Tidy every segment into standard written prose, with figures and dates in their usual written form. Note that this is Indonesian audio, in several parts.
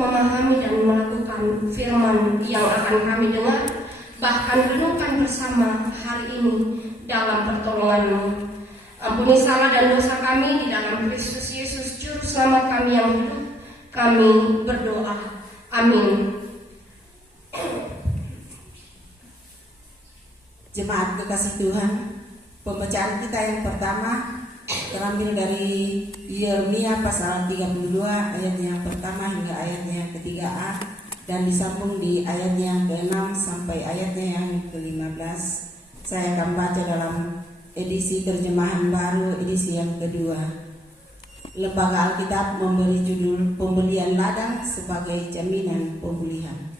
memahami dan melakukan firman yang akan kami dengar, bahkan renungkan bersama hari ini dalam pertolongan-Mu. Ampuni salah dan dosa kami di dalam Kristus Yesus, Juru Selamat kami yang hidup. Kami berdoa. Amin. Jemaat kekasih Tuhan, pembacaan kita yang pertama terambil dari Yeremia pasal 32 ayatnya yang pertama hingga ayatnya yang ketiga-A, dan disambung di ayatnya yang ke-6 sampai ayatnya yang ke-15. Saya akan baca dalam edisi terjemahan baru, edisi yang kedua. Lembaga Alkitab memberi judul Pembelian Ladang sebagai Jaminan Pemulihan.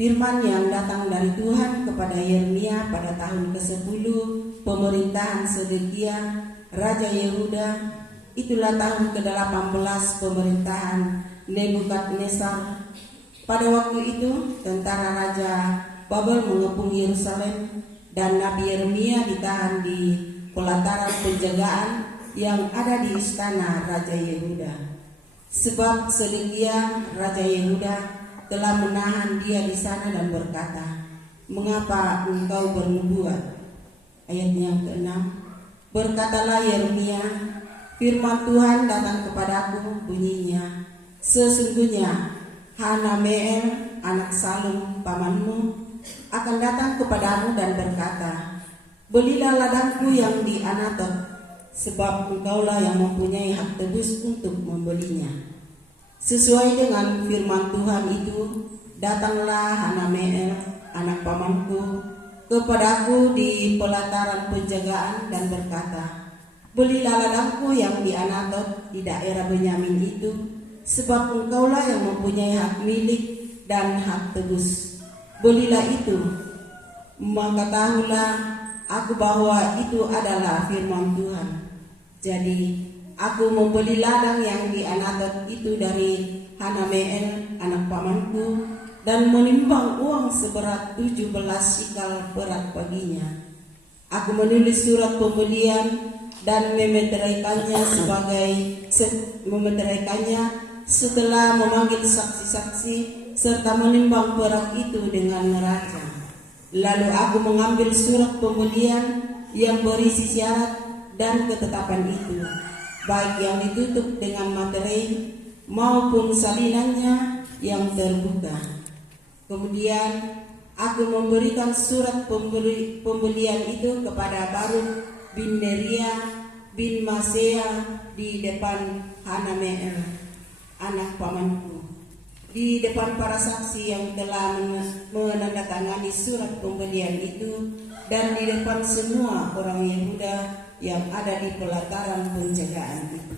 Firman yang datang dari Tuhan kepada Yeremia pada tahun ke-10 pemerintahan Sedekia, Raja Yehuda. Itulah tahun ke-18 pemerintahan Nebukadnezar. Pada waktu itu tentara Raja Babel mengepung Yerusalem, dan Nabi Yeremia ditahan di pelataran penjagaan yang ada di istana Raja Yehuda. Sebab Sedekia Raja Yehuda telah menahan dia di sana dan berkata, "Mengapa engkau bernubuat?" Ayat yang ke-6, "Berkatalah Yeremia, firman Tuhan datang kepadaku, bunyinya, sesungguhnya Hanameel anak Salum pamanmu akan datang kepadamu dan berkata, belilah ladangku yang di Anatot, sebab engkaulah yang mempunyai hak tebus untuk membelinya." Sesuai dengan firman Tuhan itu, datanglah Hanameel anak pamanku kepadaku di pelataran penjagaan dan berkata, belilah ladangku yang di Anatot di daerah Benyamin itu, sebab engkaulah yang mempunyai hak milik dan hak tebus. Belilah itu, maka tahulah aku bahwa itu adalah firman Tuhan. Jadi aku membeli ladang yang di Anatot itu dari Hanameel anak pamanku, dan menimbang uang seberat 17 sikal perak baginya. Aku menulis surat pembelian dan memeteraikannya setelah memanggil saksi-saksi serta menimbang perak itu dengan neraca. Lalu aku mengambil surat pembelian yang berisi syarat dan ketetapan itu, baik yang ditutup dengan materai maupun salinannya yang terbuka. Kemudian aku memberikan surat pembelian itu kepada Baruk bin Neria bin Masea di depan Hanameel anak pamanku, di depan para saksi yang telah menandatangani surat pembelian itu, dan di depan semua orang Yehuda yang ada di pelataran penjagaan itu.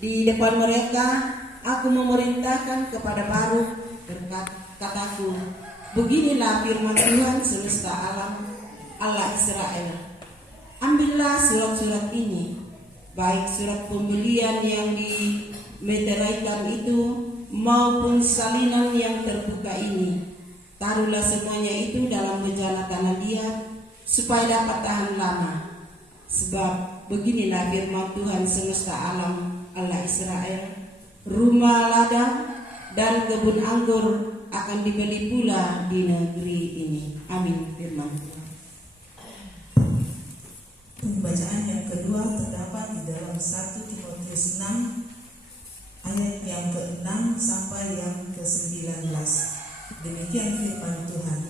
Di depan mereka aku memerintahkan kepada Baruk, kataku, beginilah firman Tuhan semesta alam, Allah Israel. Ambillah surat-surat ini, baik surat pembelian yang dimeteraikan itu maupun salinan yang terbuka ini. Taruhlah semuanya itu dalam bejana tanah liat supaya dapat tahan lama. Sebab beginilah firman Tuhan semesta alam, Allah Israel, rumah ladang dan kebun anggur akan dibeli pula di negeri ini. Amin. Firman Tuhan. Pembacaan yang kedua terdapat di dalam 1 Timotius 6 ayat yang ke-6 sampai yang ke-19. Demikian firman Tuhan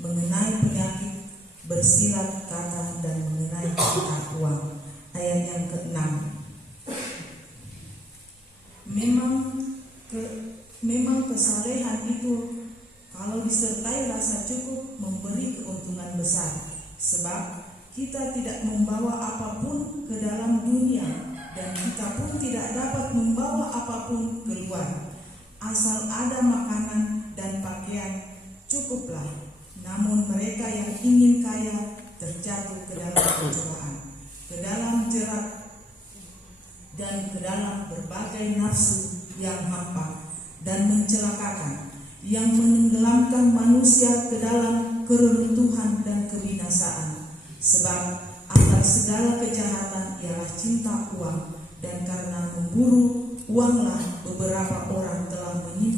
mengenai penyakit, bersilat kata, dan mengenai kata uang. Ayat yang ke-6. Memang kesalehan itu kalau disertai rasa cukup memberi keuntungan besar, sebab kita tidak membawa apapun ke dalam dunia, dan kita pun tidak dapat membawa apapun keluar. Asal ada makanan dan pakaian, cukuplah. Namun mereka yang ingin kaya terjatuh ke dalam kecelakaan, ke dalam jerat, dan ke dalam berbagai nafsu yang hampa dan mencelakakan, yang menenggelamkan manusia ke dalam keruntuhan dan kebinasaan. Sebab akar segala kejahatan ialah cinta uang, dan karena memburu uanglah beberapa orang telah meninggal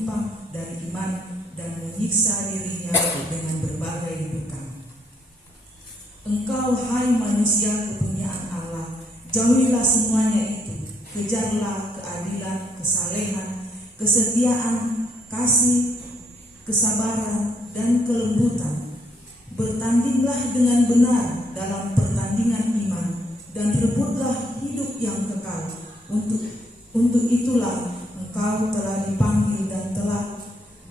manusia kepunyaan Allah. Jauhilah semuanya itu. Kejarlah keadilan, kesalehan, kesetiaan, kasih, kesabaran, dan kelembutan. Bertandinglah dengan benar dalam pertandingan iman, dan rebutlah hidup yang kekal. Untuk itulah engkau telah dipanggil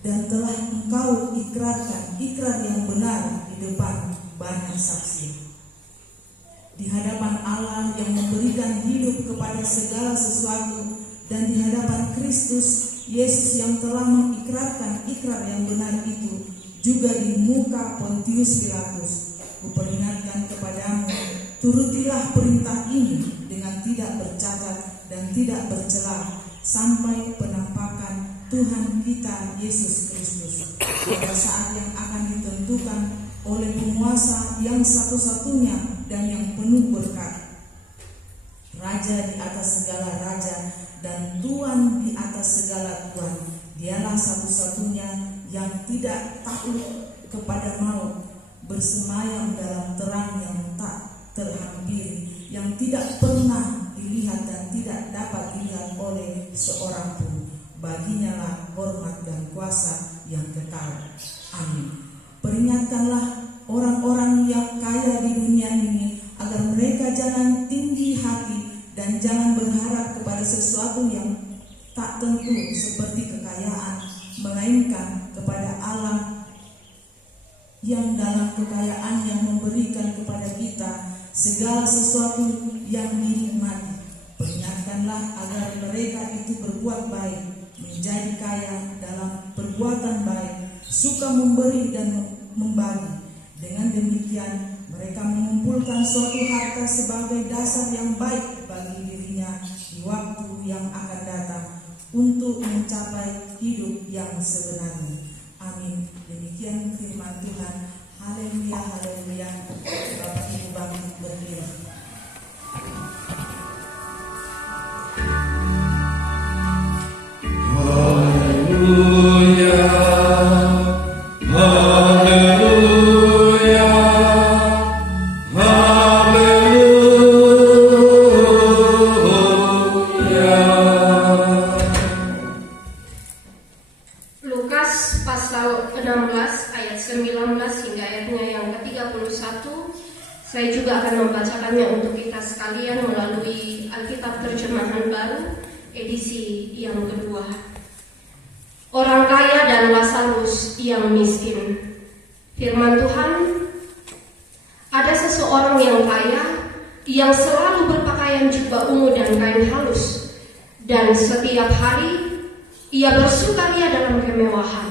dan telah engkau ikrarkan ikrar yang benar di depan banyak saksi. Di hadapan Allah yang memberikan hidup kepada segala sesuatu, dan di hadapan Kristus Yesus yang telah mengikrarkan ikrar yang benar itu, juga di muka Pontius Pilatus, kuperingatkan kepadamu, turutilah perintah ini dengan tidak bercacat dan tidak bercela, sampai penampakan Tuhan kita Yesus Kristus pada saat yang akan ditentukan oleh penguasa yang satu-satunya dan yang penuh berkat, Raja di atas segala raja dan Tuhan di atas segala tuan. Dialah satu-satunya yang tidak takut kepada maut, bersemayam dalam terang yang tak terhampiri, yang tidak pernah dilihat dan tidak dapat dilihat oleh seorang pun. Baginya lah hormat dan kuasa yang kekal. Amin. Peringatkanlah orang-orang yang kaya di dunia ini agar mereka jangan tinggi hati dan jangan berharap kepada sesuatu yang tak tentu seperti kekayaan, melainkan kepada Allah yang dalam kekayaan yang memberikan kepada kita segala sesuatu yang dinikmati. Peringatkanlah agar mereka itu berbuat baik, menjadi kaya dalam perbuatan baik, suka memberi dan membagi. Dengan demikian mereka mengumpulkan suatu harta sebagai dasar yang baik bagi dirinya di waktu yang akan datang untuk mencapai hidup yang sebenarnya. Amin. Demikian firman Tuhan. Haleluya, haleluya. Bapak Ibu bangkit berdiri. Haleluya, haleluya, haleluya. Lukas pasal 16 ayat 19 hingga ayatnya yang ke-31. Saya juga akan membacakannya untuk kita sekalian melalui Alkitab Terjemahan Baru edisi yang kedua. Orang kaya dan Lazarus yang miskin. Firman Tuhan, ada seseorang yang kaya yang selalu berpakaian jubah ungu dan kain halus, dan setiap hari ia bersukaria dalam kemewahan.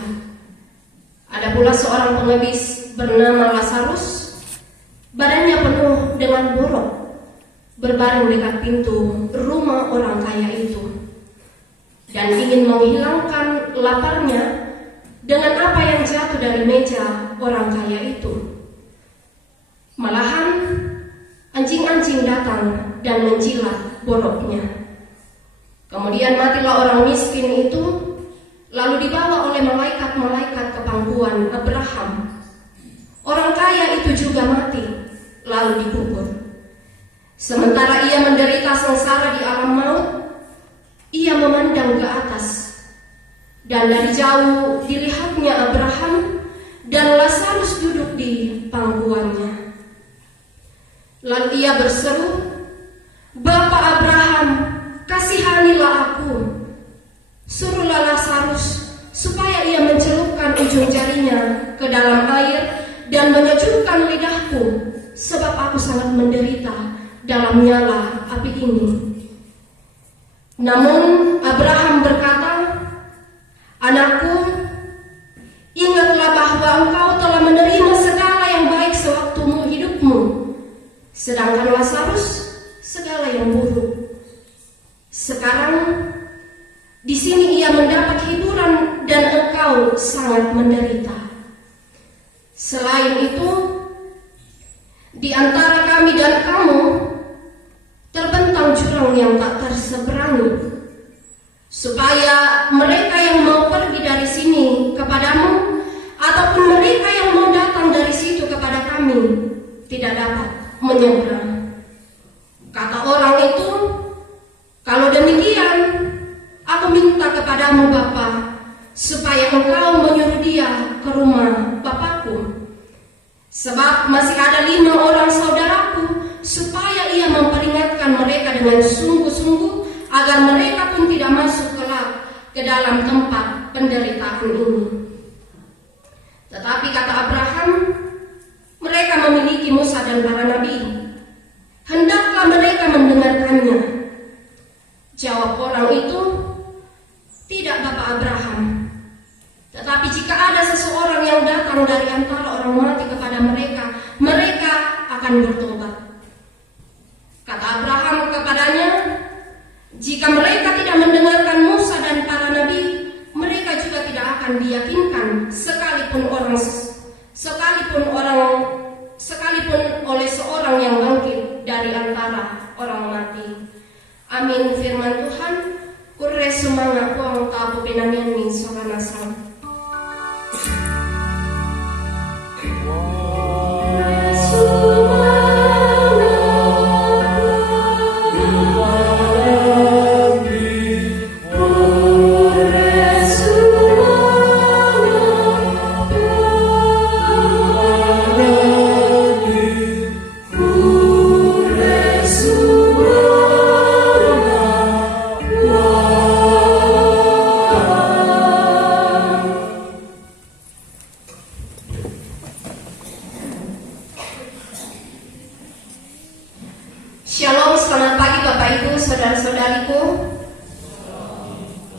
Ada pula seorang pengemis bernama Lazarus, badannya penuh dengan borok, berbaring dekat pintu rumah orang kaya itu, dan ingin menghilangkan laparnya dengan apa yang jatuh dari meja orang kaya itu. Malahan anjing-anjing datang dan menjilat boroknya. Kemudian matilah orang miskin itu, lalu dibawa oleh malaikat-malaikat ke pangkuan Abraham. Orang kaya itu juga mati, lalu dikubur. Sementara ia menderita sengsara di alam maut, ia memandang ke atas, dan dari jauh dilihatnya Abraham dan Lazarus duduk di pangkuannya. Lalu ia berseru, "Bapa Abraham, kasihanilah aku. Suruhlah Lazarus supaya ia mencelupkan ujung jarinya ke dalam air dan menyejukkan lidahku, sebab aku sangat menderita dalam nyala api ini." Namun Abraham berkata, "Anakku, ingatlah bahwa engkau telah menerima segala yang baik sewaktu hidupmu, sedangkan Lazarus segala yang buruk. Sekarang di sini ia mendapat hiburan dan engkau sangat menderita. Selain itu, di antara kami dan kamu terbentang jurang yang tak terseberangi, supaya mereka yang mau pergi dari sini kepadamu ataupun mereka yang mau datang dari situ kepada kami tidak dapat menyeberang." engkau menyuruh dia ke rumah bapakku? Sebab masih ada 5 orang saudaraku, supaya ia memperingatkan mereka dengan sungguh-sungguh, agar mereka pun tidak masuk kelak ke dalam tempat penderitaan ini. Tetapi kata Abraham, mereka memiliki Musa dan para nabi, hendaklah mereka mendengarkannya. Jawab orang itu, tidak Bapak Abraham. Tetapi jika ada seseorang yang datang dari antara orang mati kepada mereka, mereka akan bertobat. Kata Abraham kepadanya, jika mereka tidak mendengarkan Musa dan para nabi, mereka juga tidak akan diyakinkan sekalipun oleh seorang yang bangkit dari antara orang mati. Amin. Firman Tuhan. Kurre sumanga kuang tapu pinamian min soranasang. Shalom, selamat pagi Bapak Ibu, saudara-saudariku.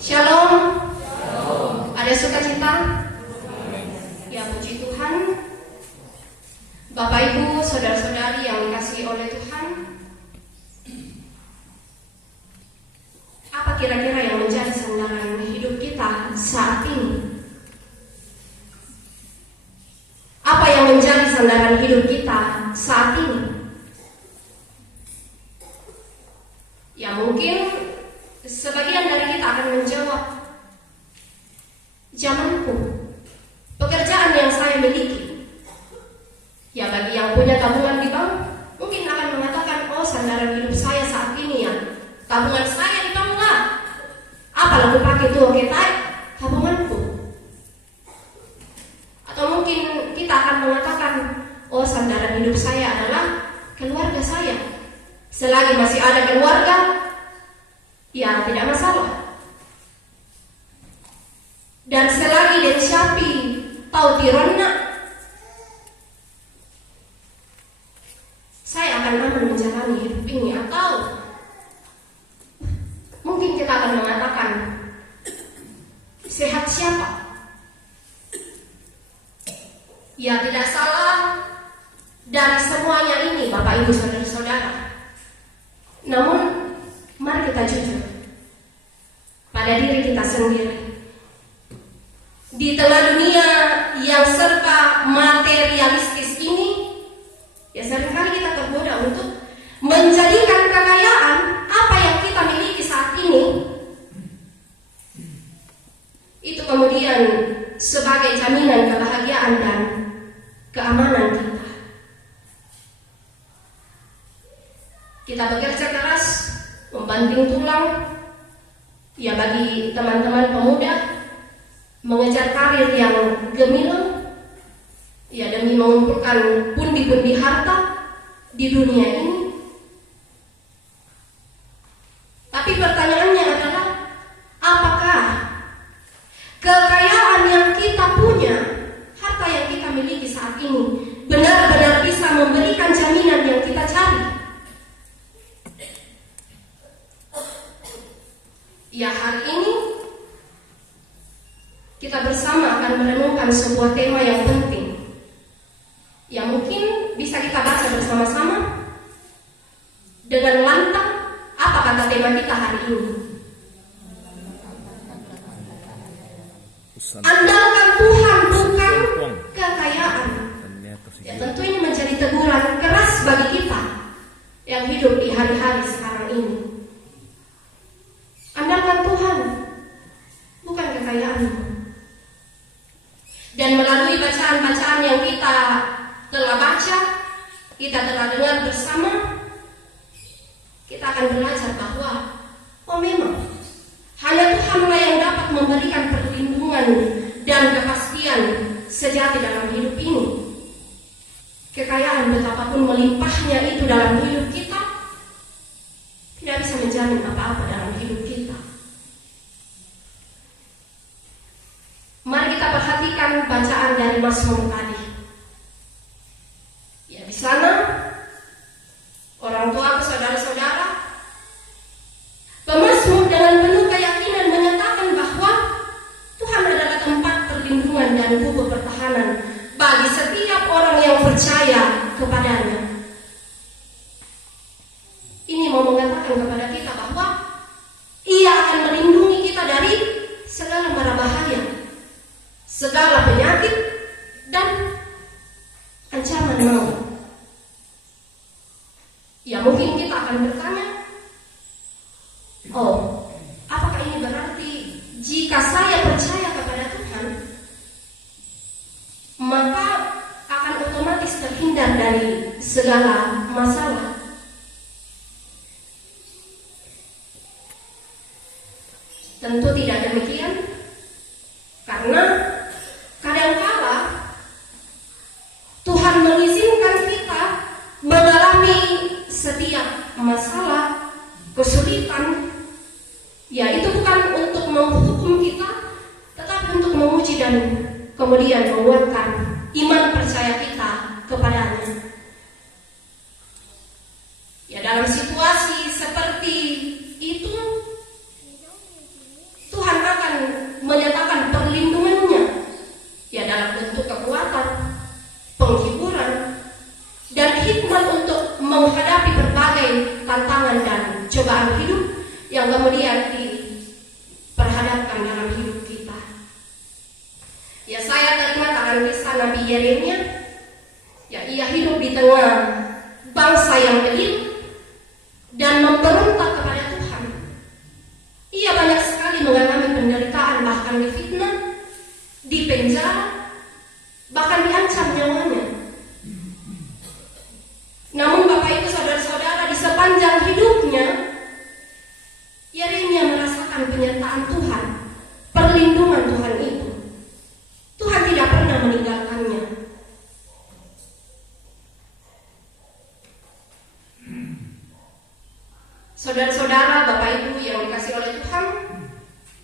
Shalom. Ada sukacita? Ya, puji Tuhan. Bapak Ibu, saudara-saudari yang dikasihi oleh Tuhan, apa kira-kira yang menjadi sandaran hidup kita saat ini? Apa yang menjadi sandaran hidup kita saat ini? Ya, mungkin sebagian dari kita akan menjawab, zamanku, pekerjaan yang saya miliki. Ya, bagi yang punya tabungan di bank, mungkin akan mengatakan, oh, sandaran hidup saya saat ini ya tabungan saya di bank lah. Apa aku pakai tuh ketai tabunganku? Atau mungkin kita akan mengatakan, oh, sandaran hidup saya adalah keluarga saya. Selagi masih ada keluarga, ya tidak masalah. Dan selagi den syapi tau tironna, saya akan aman menjalani hidup ini. Atau mungkin kita akan mengatakan, sehat siapa? Ya, tidak salah dari semuanya ini Bapak Ibu saudara-saudara. Namun, mari kita jujur pada diri kita sendiri. Di tengah dunia yang serba materialistis ini, ya seringkali kita tergoda untuk menjadikan kekayaan apa yang kita miliki saat ini, itu kemudian sebagai jaminan kebahagiaan dan keamanan kita. Kita bekerja keras, membanting tulang, ya bagi teman-teman pemuda, mengejar karir yang gemilang, ya demi mengumpulkan pundi-pundi harta di dunia ini. Tapi pertanyaannya adalah, apakah kekayaan yang kita punya, harta yang kita miliki saat ini, benar-benar bisa memberikan jaminan yang kita cari? Ya, hari ini kita bersama akan merenungkan sebuah tema yang penting, yang mungkin bisa kita baca bersama-sama dengan lantang. Apa kata tema kita hari ini? Andalkan Tuhan, bukan kekayaan. Ya, tentu ini menjadi teguran keras bagi kita yang hidup di hari-hari sekarang ini. Andalkan Tuhan, bukan kekayaanmu. Dan melalui bacaan-bacaan yang kita telah baca, kita telah dengar bersama, kita akan belajar bahwa, oh memang hanya Tuhanlah yang dapat memberikan perlindungan dan dan kepastian sejati dalam hidup ini. Kekayaan betapapun melimpahnya itu dalam hidup kita tidak bisa menjamin apa-apa dalam hidup kita. Mari kita perhatikan bacaan dari Mazmur tadi. Ya, di sana orang tua, saudara-saudara, pemazmur dengan penuh keyakinan menyatakan bahwa Tuhan adalah tempat perlindungan dan bubur pertahanan bagi setiap orang yang percaya kepadanya. Ini mau mengatakan kepada kita bahwa Ia akan melindungi kita dari segala mara bahaya, segala penyakit, dan ancaman maut. Ya, mungkin kita akan bertanya, oh, apakah ini berarti jika saya percaya kepada Tuhan, maka akan otomatis terhindar dari segala masalah? Tentu tidak demikian, karena kadangkala Tuhan mengizinkan kita mengalami setiap masalah, kesulitan. Ya, itu bukan untuk menghukum kita, tetapi untuk menguji dan kemudian menguatkan iman percaya kita kepadanya. Ya, dalam situasi seperti itu, Tuhan akan menyatakan perlindungannya, ya, dalam bentuk kekuatan, penghiburan, dan hikmat untuk menghadapi berbagai tantangan dan cobaan hidup yang kemudian diperhadapkan dalam hidup kita. Ya, saya teringat akan kisah Nabi Yeremia. Ya, ia hidup di tengah bangsa yang kecil dan memberontak kepada Tuhan. Ia banyak sekali mengalami penderitaan, bahkan difitnah, dipenjara, bahkan diancam nyawanya. Namun Bapak Ibu saudara-saudara, di sepanjang hidupnya Yeremia merasakan penyertaan Tuhan, perlindungan Tuhan itu. Tuhan tidak pernah meninggalkannya. Saudara-saudara, Bapak Ibu yang dikasihi oleh Tuhan,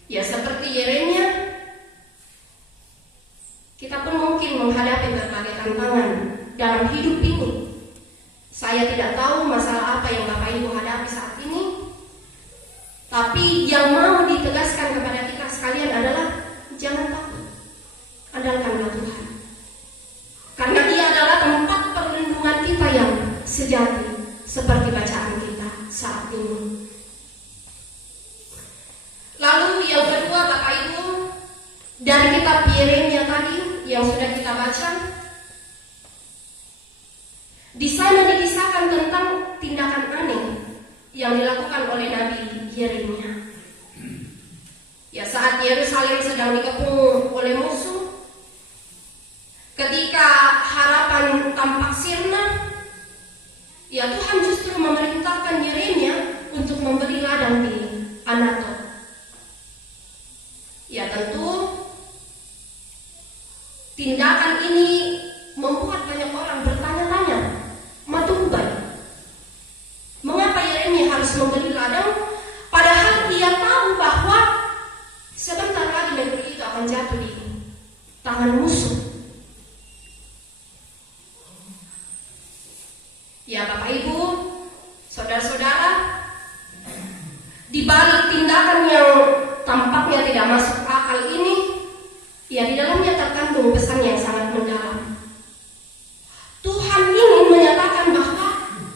ya, seperti Yeremia, kita pun mungkin menghadapi berbagai tantangan dalam hidup ini. Saya tidak tahu masalah apa yang Bapak Ibu hadapi saat ini, tapi yang mau ditegaskan kepada kita sekalian adalah jangan takut, andalkanlah Tuhan, karena Dia adalah tempat perlindungan kita yang sejati, seperti bacaan kita saat ini. Lalu yang kedua, Bapak Ibu, dari kitab Yeremia tadi yang sudah kita baca, di sana dikisahkan tentang tindakan aneh yang dilakukan oleh Nabi Yeremia. Ya, saat Yerusalem sedang dikepung oleh musuh, ketika harapan tampak sirna, ya, Tuhan justru memerintahkan Yeremia untuk memberi ladang di Anatot. Ya, tentu tindakan ini membuat banyak orang bertanya-tanya, Matubai, mengapa Yeremia harus memberi ladang, padahal ia tahu bahwa sebentar lagi negeri itu akan jatuh di tangan musuh. Ya, Bapak Ibu, saudara-saudara, di balik tindakan yang tampaknya tidak masuk akal ini, ya, di dalamnya terkandung pesan yang sangat mendalam. Tuhan ingin menyatakan bahwa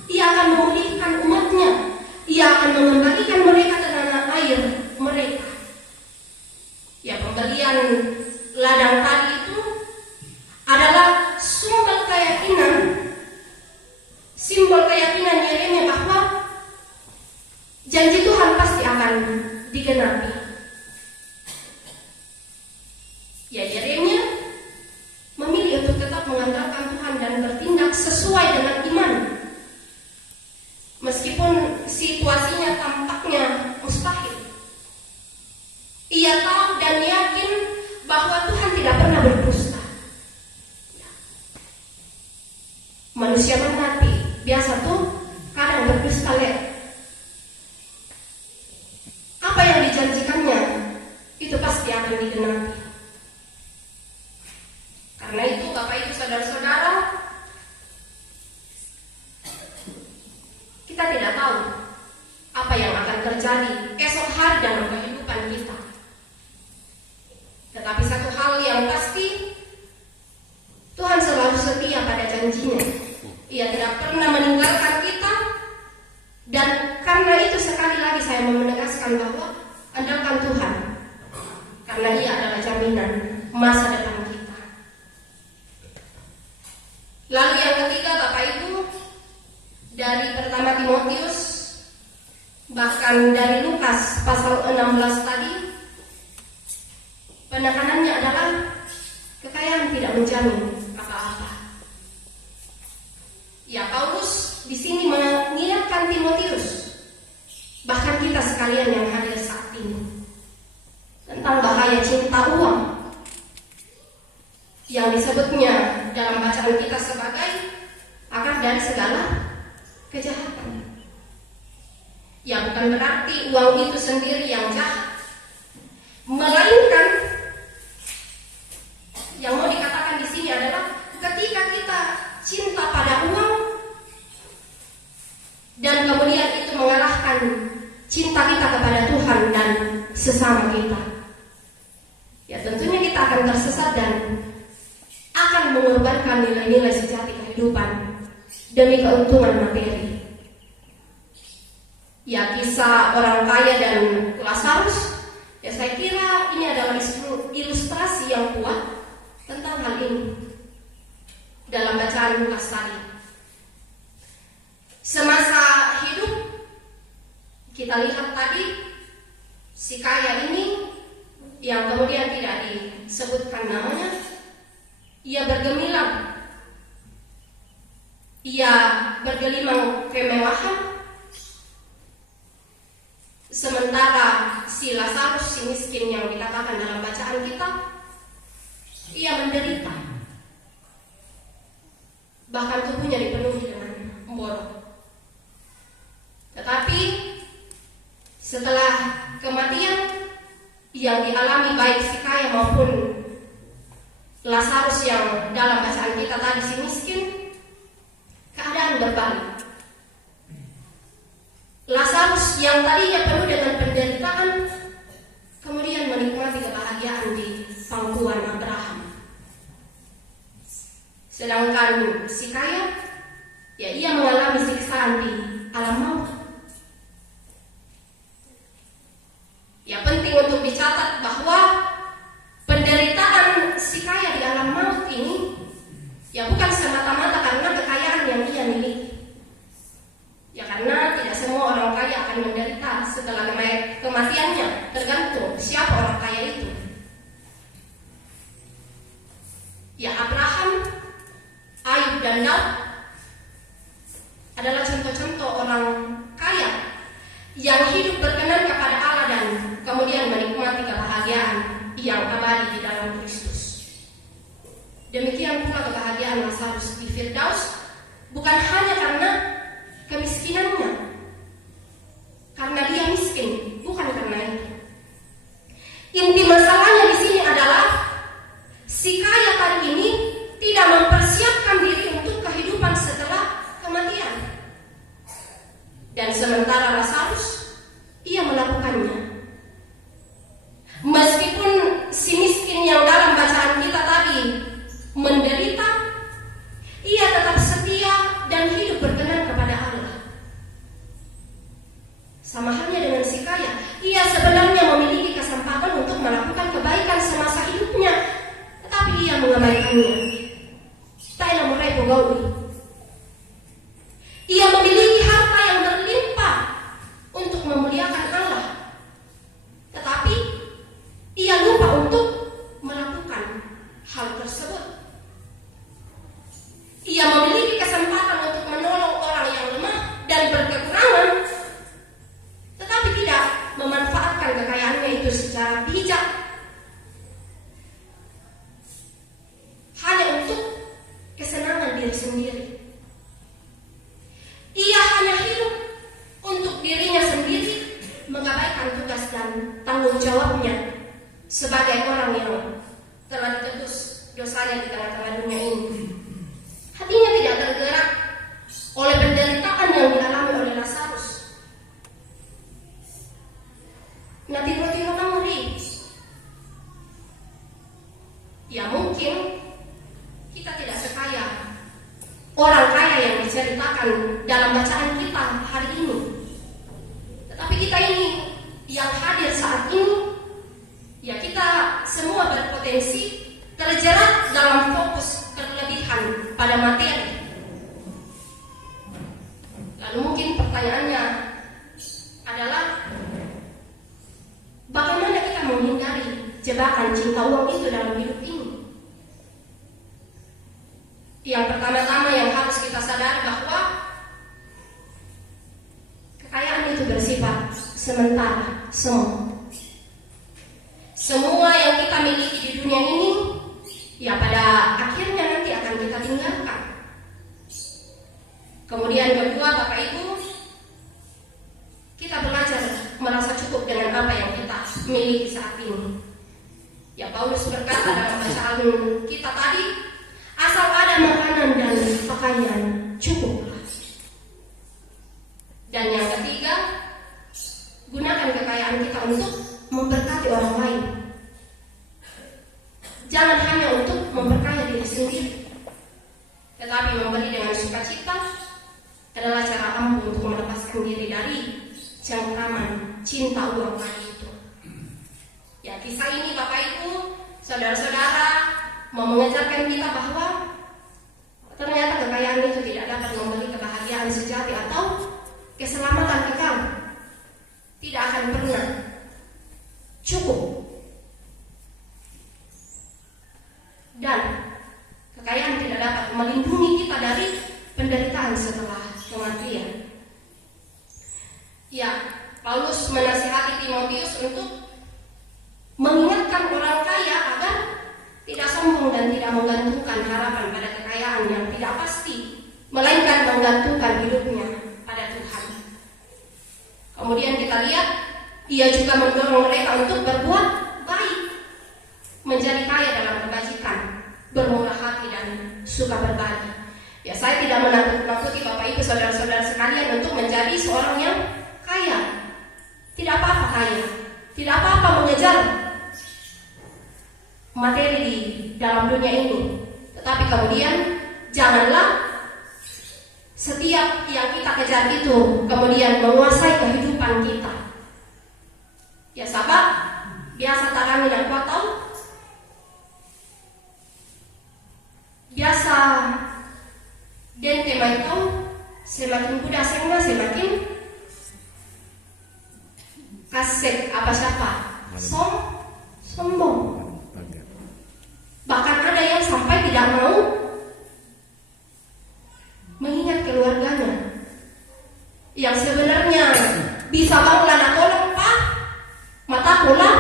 Ia akan memulihkan umatnya, Ia akan mengembalikan mereka ke tanah air mereka. Ya, pemberian ladang tadi itu adalah simbol keyakinan Yeremia bahwa janji Tuhan pasti akan digenapi. Ya, Yeremia memilih untuk tetap mengandalkan Tuhan dan bertindak sesuai dengan iman, meskipun situasinya tampaknya mustahil. Ia tahu dan yakin bahwa Tuhan tidak nanti. Karena itu Bapak Ibu Saudara-saudara, kita tidak tahu apa yang akan terjadi esok hari dalam kehidupan kita. Tetapi satu hal yang pasti, Tuhan selalu setia pada janjinya. Ia tidak pernah meninggalkan kita. Dan karena itu sekali lagi saya mau menegaskan bahwa andalkan Tuhan, karena Ia adalah jaminan masa depan kita. Lalu yang ketiga Bapak Ibu, dari pertama Timotius, bahkan dari Lukas pasal 16 tadi, penekanannya adalah kekayaan tidak menjamin apa-apa. Ya, Paulus di sini mengingatkan Timotius, bahkan kita sekalian yang hadir saat ini, tentang bahaya cinta uang yang disebutnya dalam bacaan kita sebagai akar dari segala kejahatan. Ya, bukan berarti uang itu sendiri yang jahat, melainkan yang mau dikatakan di sini adalah ketika kita cinta pada uang dan kemudian itu mengalahkan cinta kita kepada Tuhan dan sesama kita, ya tentunya kita akan tersesat dan akan mengorbankan nilai-nilai sejati kehidupan demi keuntungan materi. Ya, kisah orang kaya dan Lazarus, ya saya kira ini adalah ilustrasi yang kuat tentang hal ini dalam bacaan Lukas tadi. Semasa hidup kita lihat tadi si kaya ini yang kemudian tidak disebutkan namanya, ia bergelimang kemewahan, sementara si Lazarus, si miskin yang dikatakan dalam bacaan kita, ia menderita, bahkan tubuhnya dipenuhi dengan borok. Tetapi setelah kematian yang dialami baik si kaya maupun Lazarus yang dalam bacaan kita tadi si miskin, keadaan berbalik. Lazarus yang tadinya penuh dengan penderitaan kemudian menikmati kebahagiaan di pangkuan Abraham. Sedangkan si kaya, ya ia mengalami siksaan di alam maut. Ya, penting untuk dicatat bahwa penderitaan si kaya di alam maut ini ya bukan semata-mata karena kekayaan yang ia miliki. Ya, karena tidak semua orang kaya akan menderita setelah kematiannya, tergantung siapa orang kaya itu. Ya, Abraham, Ayub dan Daud adalah contoh-contoh orang kaya yang hidup berkenan kepada Allah dan kemudian menikmati kebahagiaan yang abadi di dalam Kristus. Demikian pula kebahagiaan Lazarus di Firdaus bukan hanya karena kemiskinannya, karena dia miskin, bukan karena itu. Inti masalahnya di sini adalah si kaya tadi ini tidak mempersiapkan diri untuk kehidupan setelah kematian. Dan sementara Lazarus, ia melakukannya. Meskipun si miskin yang dalam bacaan kita tadi menderita, ia tetap setia dan hidup berkenan kepada Allah. Sama halnya dengan si kaya, ia sebenarnya memiliki kesempatan untuk melakukan kebaikan semasa hidupnya, tetapi ia mengabaikannya. Tak murai pogawi. Ia memiliki harta yang berlimpah untuk memuliakan Allah, tetapi ia lupa untuk melakukan hal tersebut. Ia memiliki kesempatan untuk menolong orang yang lemah dan berkekurangan, tetapi tidak memanfaatkan kekayaannya itu secara bijak, hanya untuk kesenangan diri sendiri. Ia hanya hidup untuk dirinya sendiri, mengabaikan tugas dan tanggung jawabnya sebagai orang yang saja di tengah-tengah dunia ini. Hatinya tidak tergerak oleh penderitaan yang dialami oleh Lazarus. Nah, tiba-tiba kamu ya mungkin kita tidak sekaya orang kaya yang diceritakan dalam bacaan kita hari ini. Tetapi kita ini yang hadir saat ini, ya kita semua berpotensi terjerat dalam fokus berlebihan pada materi. Lalu mungkin pertanyaannya adalah bagaimana kita menghindari jebakan cinta uang itu dalam hidup ini? Yang pertama-tama yang harus kita sadari bahwa kekayaan itu bersifat sementara. Semua yang kita miliki di dunia ini, ya pada akhirnya nanti akan kita tinggalkan. Kemudian kedua, Bapak Ibu, kita belajar merasa cukup dengan apa yang kita miliki saat ini. Ya, Paulus berkata dalam bacaan kita tadi, asal ada makanan dan pakaian, cukuplah. Dan yang ketiga, gunakan kekayaan kita untuk memberkati orang lain. Jangan hanya untuk memperkaya diri sendiri, tetapi memberi dengan sukacita adalah cara ampuh untuk melepaskan diri dari cengkraman cinta uang tadi itu. Ya, kisah ini Bapak Ibu, saudara-saudara, mau mengajarkan kita bahwa ternyata kekayaan itu tidak dapat memberi kebahagiaan sejati atau keselamatan kekal. Tidak akan pernah cukup. Dan kekayaan tidak dapat melindungi kita dari penderitaan setelah kematian. Ya, Paulus menasihati Timotius untuk mengingatkan orang kaya agar tidak sombong dan tidak menggantungkan harapan pada kekayaan yang tidak pasti, melainkan menggantungkan hidupnya pada Tuhan. Kemudian kita lihat, ia juga mendorong mereka untuk berbuat baik, menjadi kaya dalam kebajikan, bermurah hati dan suka berbagi. Ya, saya tidak menakut-nakuti Bapak Ibu saudara-saudara sekalian untuk menjadi seorang yang kaya. Tidak apa-apa kaya, tidak apa-apa mengejar materi di dalam dunia ini. Tetapi kemudian janganlah setiap yang kita kejar itu kemudian menguasai kehidupan kita. Ya, sahabat, biasa tarangin aku tahu. Biasa dente mai tahu, semakin kuda sengna semakin kasek apa siapa sombong. Bahkan ada yang sampai tidak mau mengingat keluarganya, yang sebenarnya bisa bangunan tolong pak mata pula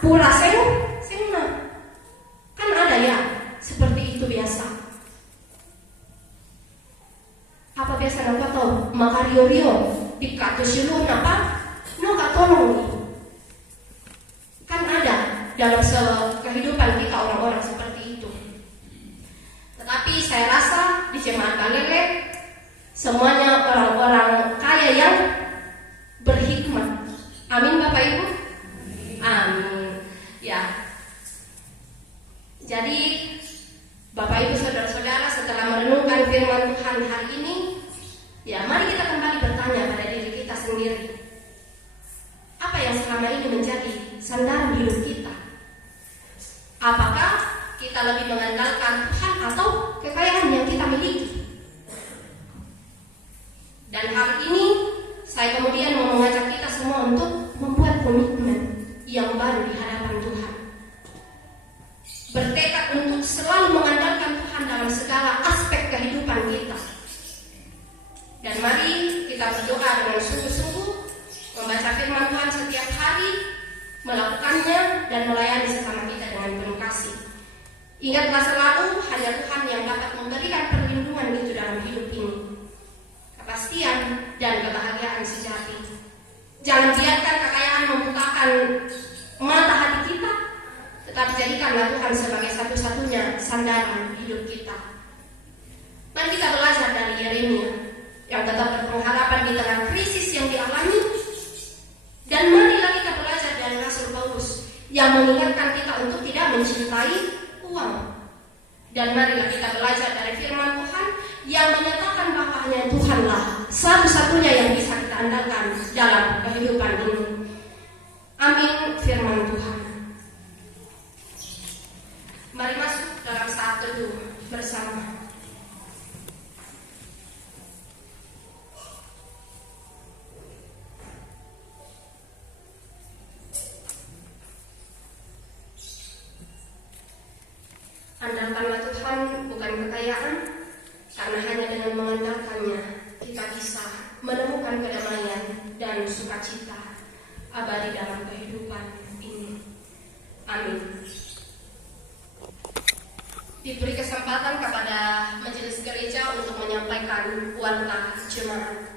pura sengna. Kan ada ya seperti itu biasa. Apa biasa nggak tahu makario dikatu silun apa no gak tolong. Kan ada dalam kehidupan kita orang-orang seperti itu. Tetapi saya rasa di Jemaat Galilea semuanya orang-orang kaya yang berhikmat. Amin Bapak Ibu. Amin. Ya. Jadi Bapak Ibu saudara-saudara, setelah merenungkan firman Tuhan hari ini, ya mari kita kembali bertanya pada diri kita sendiri. Apa yang selama ini menjadi sandaran hidup kita? Apakah kita lebih mengandalkan Tuhan atau kekayaan yang kita miliki? Dan hari ini saya kemudian mau mengajak kita semua untuk membuat komitmen yang baru di hadapan Tuhan. Bertekad untuk selalu mengandalkan Tuhan dalam segala aspek kehidupan kita. Dan mari kita berdoa dengan sungguh-sungguh, membaca firman Tuhan setiap hari, melakukannya dan melayani sesama kita dengan penuh kasih. Ingatlah selalu hanya Tuhan yang dapat memberikan perlindungan itu dalam hidup ini, kepastian dan kebahagiaan sejati. Jangan biarkan kekayaan membutakan mata hati kita, tetapi jadikanlah Tuhan sebagai satu-satunya sandaran hidup kita. Mari kita belajar dari Yeremia yang tetap berpengharapan di tengah krisis yang dialami, dan marilah kita belajar dari Rasul Paulus yang mengingatkan kita untuk tidak mencintai uang. Dan marilah kita belajar dari firman Tuhan yang menyatakan bahwa hanya Tuhanlah satu-satunya yang bisa kita andalkan dalam kehidupan ini. Amin firman Tuhan. Mari masuk dalam saat teduh bersama. Andalkanlah Tuhan bukan kekayaan, karena hanya dengan mengandalkannya kita bisa menemukan kedamaian dan sukacita abadi dalam kehidupan ini. Amin. Diberi kesempatan kepada majelis gereja untuk menyampaikan warta jemaat.